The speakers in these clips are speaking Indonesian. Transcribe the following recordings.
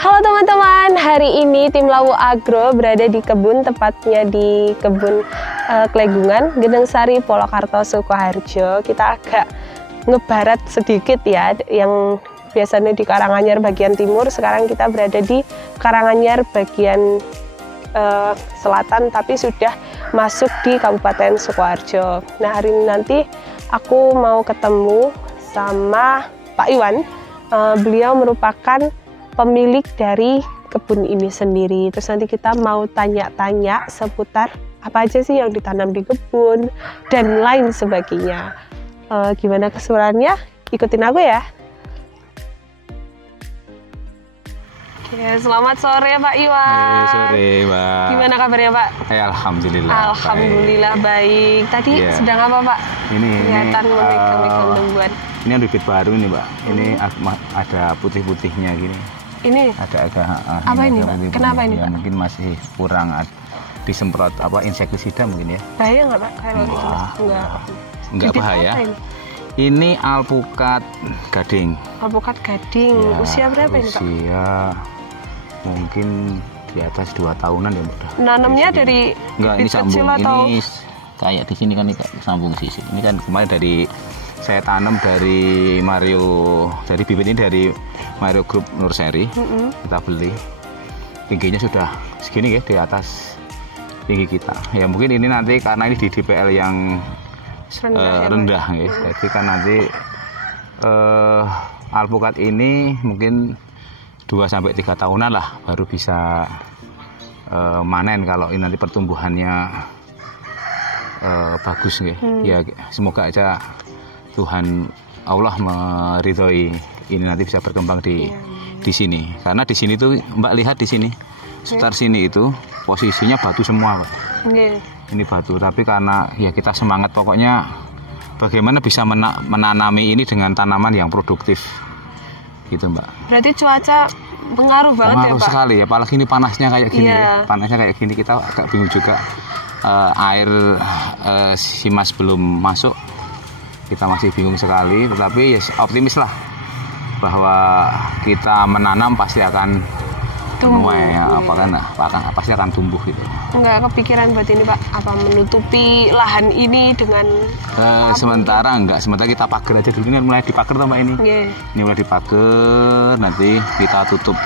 Halo teman-teman, hari ini tim Lawu Agro berada di kebun, tepatnya di kebun Klegungan, Gendeng Sari, Polokarto, Sukoharjo. Kita agak ngebarat sedikit ya, yang biasanya di Karanganyar bagian timur, sekarang kita berada di Karanganyar bagian selatan, tapi sudah masuk di Kabupaten Sukoharjo. Nah, hari ini nanti aku mau ketemu sama Pak Iwan. Beliau merupakan pemilik dari kebun ini sendiri. Terus nanti kita mau tanya-tanya seputar apa aja sih yang ditanam di kebun dan lain sebagainya. Gimana keseruannya? Ikutin aku ya. Oke, selamat sore Pak Iwan. Sore Mbak. Gimana kabarnya Pak? Alhamdulillah. Alhamdulillah baik. Tadi sedang apa Pak? Kelihatan memegang tumbuhan. Ini ada bibit baru ini Mbak. Ini ada putih-putihnya gini. Ini ada agak apa ini Pak? Kenapa ini ya, Pak? Mungkin masih kurang disemprot insektisida mungkin ya. Bahaya nggak Pak? Kalau Enggak bahaya. Ini alpukat gading. Alpukat gading. Ya, usia berapa ini Pak? Usia mungkin di atas 2 tahunan ya Mbak. Nanamnya dari enggak, ini sambung. Atau... Ini kayak di sini kan ini sambung sih. Ini kan kemarin saya tanam dari bibit ini dari Mario Group Nursery. Kita beli, tingginya sudah segini ya, di atas tinggi kita ya. Mungkin ini nanti karena ini di DPL yang rendah ya. Jadi kan nanti alpukat ini mungkin 2-3 tahunan lah baru bisa manen kalau ini nanti pertumbuhannya bagus ya. Ya semoga aja Tuhan Allah meridhoi ini nanti bisa berkembang di sini. Karena di sini tuh Mbak lihat di sini, sekitar sini itu posisinya batu semua Pak. Ini batu, tapi karena ya kita semangat pokoknya bagaimana bisa menanami ini dengan tanaman yang produktif gitu Mbak. Berarti cuaca pengaruh banget ya Pak? Pengaruh sekali ya, apalagi ini panasnya kayak gini ya. Panasnya kayak gini kita agak bingung juga. Air simas belum masuk, kita masih bingung sekali, tetapi ya optimis lah bahwa kita menanam pasti akan tumbuh ya, pasti akan tumbuh gitu. Enggak kepikiran buat ini Pak, apa menutupi lahan ini dengan sementara kita pagar aja dulu. Ini mulai dipagar Mbak ini. Ini mulai dipagar, nanti kita tutup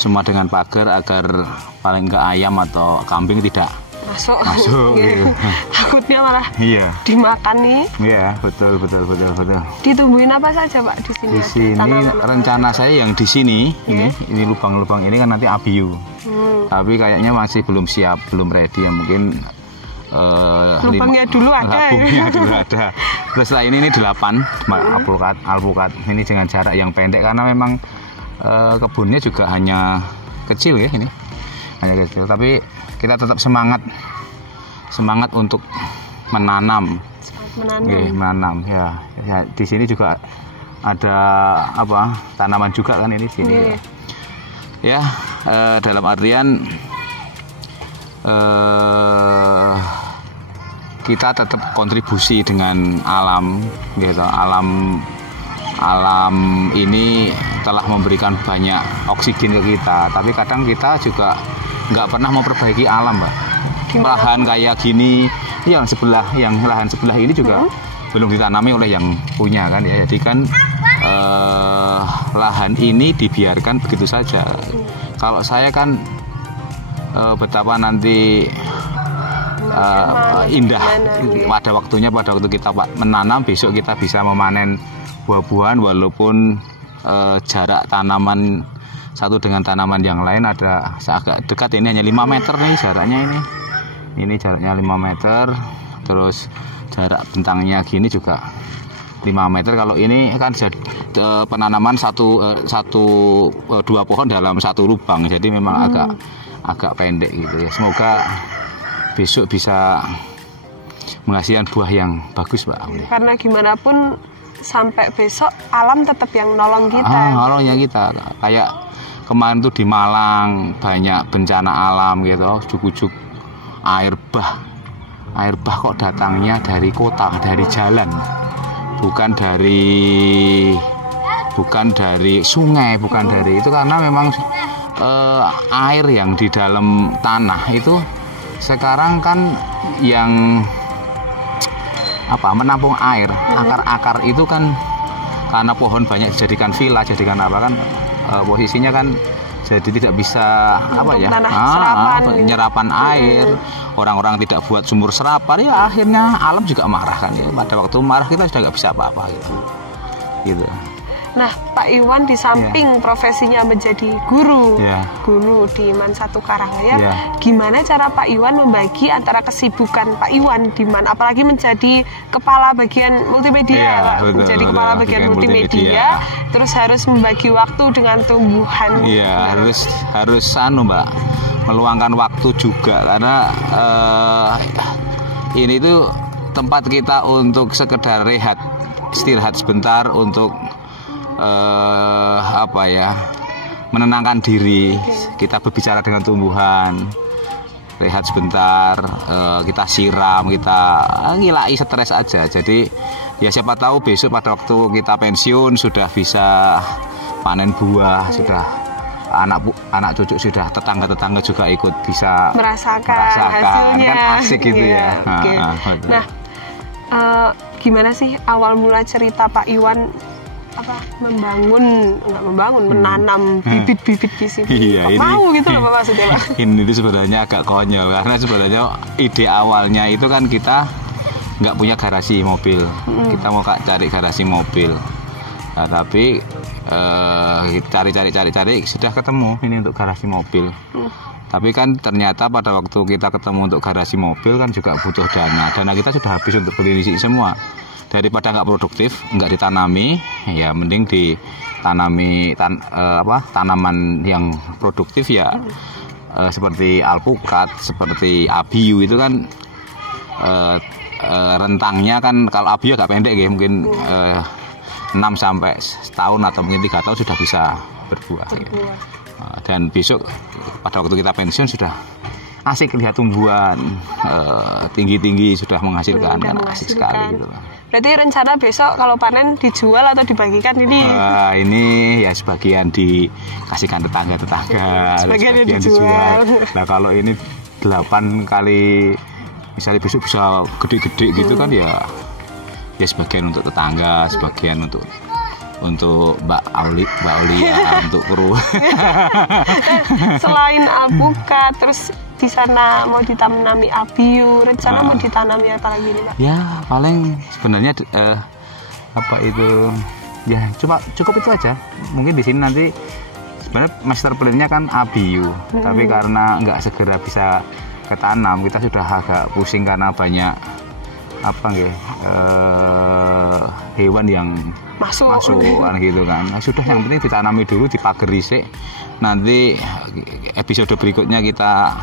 semua dengan pagar agar paling enggak ayam atau kambing tidak masuk gitu. Takutnya malah dimakan nih. Iya, betul. Ditumbuhin apa saja Pak di sini? Di sini rencana saya yang di sini ini lubang-lubang ini kan nanti abiu. Tapi kayaknya masih belum siap, belum ready ya, mungkin lubangnya dulu ada. Terus setelah ini 8 alpukat. Ini dengan jarak yang pendek karena memang kebunnya juga hanya kecil ya ini. Hanya kecil, tapi kita tetap semangat untuk menanam. Menanam ya. Di sini juga ada tanaman juga kan ini sini. Ya, dalam artian kita tetap kontribusi dengan alam gitu. Alam ini telah memberikan banyak oksigen ke kita, tapi kadang kita juga nggak pernah memperbaiki alam Mbak. Lahan kayak gini, lahan sebelah ini juga belum ditanami oleh yang punya kan ya. Jadi kan lahan ini dibiarkan begitu saja. Kalau saya kan betapa nanti indah pada waktu kita menanam, besok kita bisa memanen buah-buahan walaupun jarak tanaman satu dengan tanaman yang lain ada agak dekat. Ini hanya 5 meter nih jaraknya ini jaraknya 5 meter, terus jarak bentangnya gini juga 5 meter. Kalau ini kan penanaman 2 pohon dalam 1 lubang, jadi memang agak pendek gitu ya. Semoga besok bisa menghasilkan buah yang bagus Pak. Karena gimana pun sampai besok alam tetap yang nolong kita. Nolongnya kita kayak kemarin tuh di Malang banyak bencana alam gitu, ujuk-ujuk air bah kok datangnya dari kota, dari jalan, bukan dari bukan dari sungai, bukan dari itu, karena memang air yang di dalam tanah itu sekarang kan yang menampung air, akar-akar itu kan karena pohon banyak dijadikan villa, jadikan apa kan, posisinya kan jadi tidak bisa nyerapan air. Orang-orang tidak buat sumur serapan, ya akhirnya alam juga marah kan ya. Pada waktu marah kita sudah nggak bisa apa-apa gitu. Nah, Pak Iwan di samping profesinya menjadi guru di MAN 1 Karangaya, gimana cara Pak Iwan membagi antara kesibukan Pak Iwan di MAN, apalagi menjadi kepala bagian multimedia, Pak, menjadi kepala bagian multimedia, terus harus membagi waktu dengan tumbuhan. Iya, harus Mbak, meluangkan waktu juga, karena ini tuh tempat kita untuk sekedar rehat, istirahat sebentar untuk menenangkan diri. Kita berbicara dengan tumbuhan, rehat sebentar, kita siram, kita ngilai stres aja. Jadi ya siapa tahu besok pada waktu kita pensiun sudah bisa panen buah, sudah anak cucu, sudah tetangga juga ikut bisa merasakan hasilnya. Kan asik gitu ya. Nah, gimana sih awal mula cerita Pak Iwan menanam bibit-bibit di sini? Iya, mau gitu loh Pak, maksudnya Pak. Ini sebenarnya agak konyol, karena sebenarnya ide awalnya itu kan kita nggak punya garasi mobil, kita mau cari garasi mobil. Nah, tapi cari sudah ketemu ini untuk garasi mobil. Tapi kan ternyata pada waktu kita ketemu untuk garasi mobil kan juga butuh dana kita sudah habis untuk beli di sini semua. Daripada nggak produktif, nggak ditanami, ya mending ditanami tanaman yang produktif ya, seperti alpukat, seperti abiu itu kan rentangnya kan, kalau abiu agak pendek ya, mungkin 6 sampai setahun atau mungkin 3 tahun sudah bisa berbuah. Ya. Dan besok pada waktu kita pensiun sudah asik lihat tumbuhan tinggi-tinggi sudah menghasilkan, kan asik sekali gitu. Berarti rencana besok kalau panen dijual atau dibagikan ini? Ini ya sebagian dikasihkan tetangga, sebagian dijual. Nah kalau ini 8 kali, misalnya besok bisa gede-gede gitu kan ya sebagian untuk tetangga, sebagian untuk Mbak Aulia, untuk kru. Selain alpukat, terus di sana mau ditanami abiu, rencana mau ditanami apa lagi nih Pak? Ya paling sebenarnya ya cukup itu aja. Mungkin di sini nanti sebenarnya master plan-nya kan abiu, tapi karena nggak segera bisa ketanam, kita sudah agak pusing karena banyak hewan yang masuk kan gitu kan. Sudah, yang penting ditanami dulu, dipagari sih. Nanti episode berikutnya kita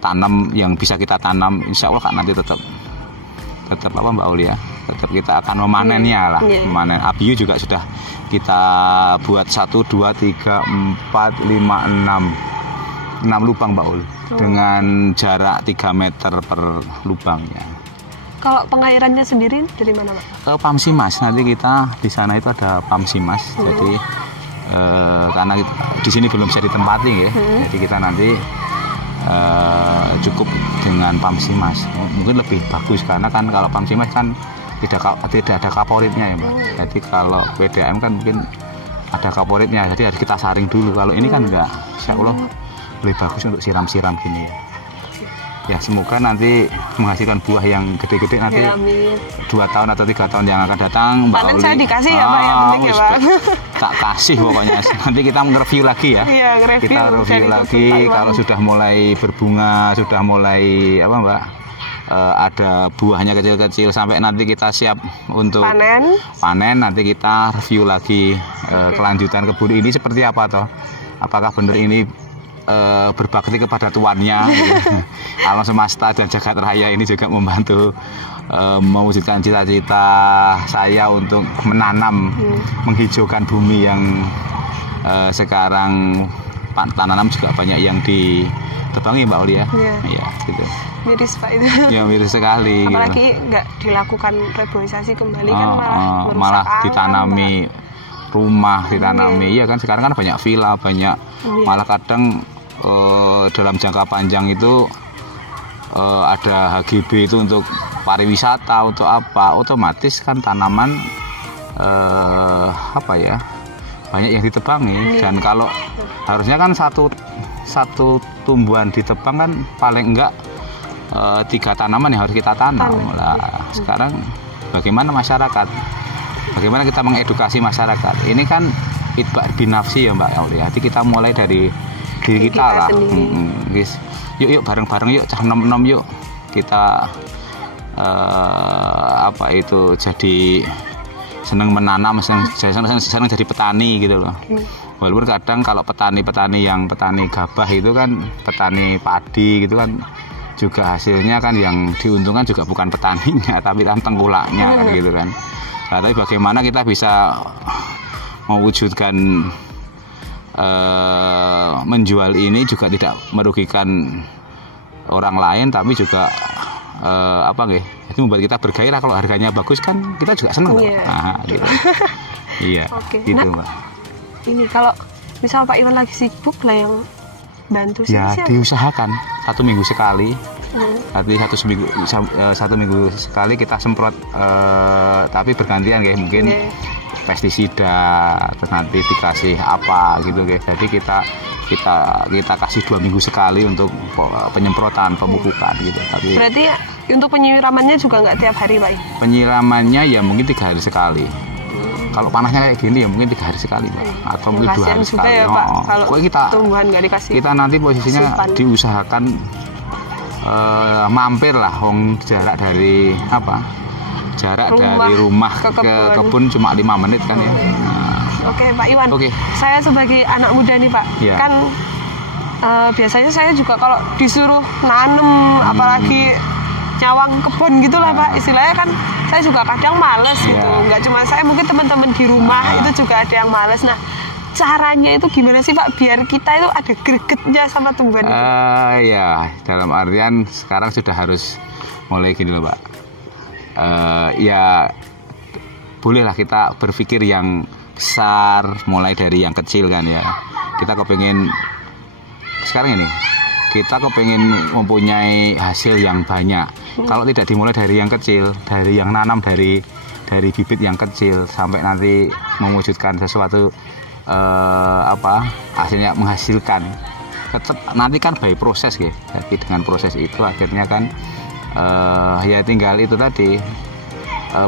tanam yang bisa kita tanam, insya Allah kan nanti tetap Mbak Aulia, tetap kita akan memanennya lah. Memanen abiu juga sudah kita buat 1, 2, 3, 4, 5, 6 lubang Mbak Uli, dengan jarak 3 meter per lubangnya. Kalau pengairannya sendiri dari mana Pak? Pamsimas, nanti kita di sana itu ada Pamsimas. Jadi karena di sini belum bisa ditempati ya, jadi kita nanti cukup dengan Pamsimas. Mungkin lebih bagus karena kan kalau Pamsimas kan tidak ada kaporitnya ya Mbak. Jadi kalau PDAM kan mungkin ada kaporitnya, jadi harus kita saring dulu. Kalau ini kan enggak, insya Allah lebih bagus untuk siram-siram gini ya. Ya semoga nanti menghasilkan buah yang gede-gede nanti 2 tahun atau 3 tahun yang akan datang. Panen saya dikasih ya Pak, yang penting ya Pak. Tak kasih pokoknya. Nanti kita nge-review lagi ya. Kita review lagi kalau sudah mulai berbunga, sudah mulai ada buahnya kecil-kecil, sampai nanti kita siap untuk panen nanti kita review lagi kelanjutan kebun ini seperti apa toh. Apakah benar ini berbakti kepada tuannya, alam semesta dan jagat raya ini juga membantu mewujudkan cita-cita saya untuk menanam, menghijaukan bumi yang sekarang tanam juga banyak yang ditebangi Mbak Aulia. Ya, gitu. Miris Pak itu. Ya miris sekali. Apalagi nggak dilakukan reboisasi kembali kan malah ditanami rumah ditanami, ya kan sekarang kan banyak villa, banyak malah kadang dalam jangka panjang itu ada HGB itu untuk pariwisata, untuk apa, otomatis kan tanaman apa ya, banyak yang ditebangi. Dan kalau harusnya kan satu tumbuhan ditebang kan paling enggak 3 tanaman yang harus kita tanam. Nah, sekarang bagaimana masyarakat, bagaimana kita mengedukasi masyarakat, ini kan itba' binafsi ya Mbak Aulia. Jadi kita mulai dari diri kita lah. Yuk bareng-bareng yuk, cah nom-nom yuk kita apa itu jadi senang menanam, senang jadi petani gitu loh. Walaupun kadang kalau petani yang petani gabah itu kan, petani padi gitu kan, juga hasilnya kan yang diuntungkan juga bukan petaninya tapi kan tengkulaknya kan gitu kan. Nah, tapi bagaimana kita bisa mewujudkan menjual ini juga tidak merugikan orang lain, tapi juga apa nggih, itu membuat kita bergairah. Kalau harganya bagus kan kita juga senang. Nah, gitu. Iya. Gitu, Mbak. Ini kalau misal Pak Iwan lagi sibuk lah yang bantu ya siapa? Diusahakan 1 minggu sekali. Tapi satu minggu sekali kita semprot, tapi bergantian kayak mungkin pestisida, terus nanti dikasih apa gitu guys. Jadi kita kasih 2 minggu sekali untuk penyemprotan, pemupukan gitu. Tapi berarti untuk penyiramannya juga nggak tiap hari Pak? Penyiramannya ya mungkin 3 hari sekali. Kalau panasnya kayak gini ya mungkin 3 hari sekali Pak. Atau mungkin 2 hari sekali. Ya, Pak, kalau kita tumbuhan nggak dikasih. Kita nanti posisinya diusahakan mampir lah, jarak dari rumah ke kebun cuma 5 menit kan ya. Oke Pak Iwan, saya sebagai anak muda nih Pak, kan biasanya saya juga kalau disuruh nanem apalagi nyawang kebun gitulah Pak, istilahnya kan saya juga kadang males gitu. Nggak cuma saya, mungkin teman-teman di rumah itu juga ada yang males. Nah, caranya itu gimana sih Pak biar kita itu ada gregetnya sama tumbuhan itu? Ya, dalam artian sekarang sudah harus mulai gini loh Pak. Ya bolehlah kita berpikir yang besar, mulai dari yang kecil kan ya. Kita kepengen sekarang ini, kita kepengen mempunyai hasil yang banyak. Kalau tidak dimulai dari yang kecil, dari yang nanam dari bibit yang kecil sampai nanti mewujudkan sesuatu hasilnya menghasilkan, tetap nanti kan by proses ya. Jadi dengan proses itu akhirnya kan ya tinggal itu tadi,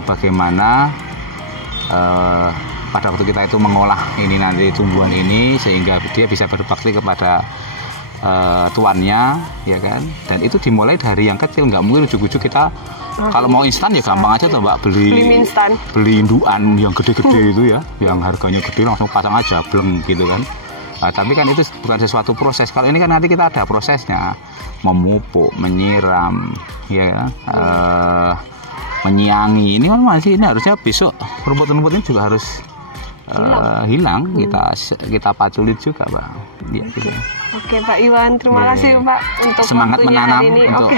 bagaimana pada waktu kita itu mengolah ini nanti tumbuhan ini sehingga dia bisa berbakti kepada tuannya ya kan. Dan itu dimulai dari yang kecil, nggak mungkin ujuk-ujuk kita kalau mau instan ya gampang aja tuh Mbak, beli indukan yang gede-gede itu ya, yang harganya gede langsung pasang aja bleng gitu kan. Nah, tapi kan itu bukan sesuatu proses. Kalau ini kan nanti kita ada prosesnya, memupuk, menyiram ya, menyiangi. Ini kan masih, ini harusnya besok rumput-rumput ini juga harus hilang. Kita paculit juga Pak ya, gitu. Oke Pak Iwan, terima kasih Pak untuk semangat menanam hari ini. Untuk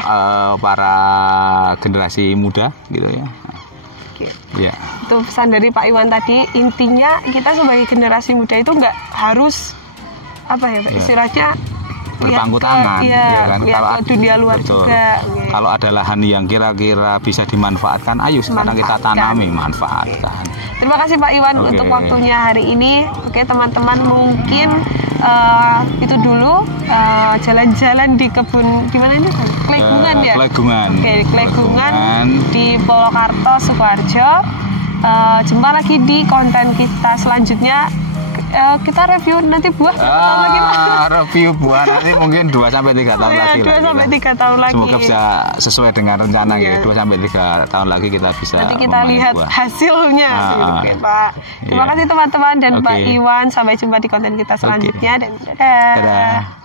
para generasi muda gitu ya. Ya. Itu pesan dari Pak Iwan tadi. Intinya kita sebagai generasi muda itu nggak harus istilahnya berpangku tangan ya kan. Kalau ke dunia luar juga. Kalau ada lahan yang kira-kira bisa dimanfaatkan, ayo sekarang kita tanami, manfaatkan. Terima kasih Pak Iwan untuk waktunya hari ini. Oke teman-teman, mungkin itu dulu jalan-jalan di kebun di mana ini? Klegungan ya? Klegungan. Oke, Klegungan di Polokarto, Sukoharjo. Jumpa lagi di konten kita selanjutnya. Kita review nanti buah tahun lagi Pak. Review buah nanti mungkin 2-3 tahun lagi. 2-3 tahun lagi. Semoga bisa sesuai dengan rencana ya. 2-3 tahun lagi kita bisa. Nanti kita lihat buah hasilnya. Oke Pak. Terima kasih teman-teman dan Pak Iwan. Sampai jumpa di konten kita selanjutnya dan dadah.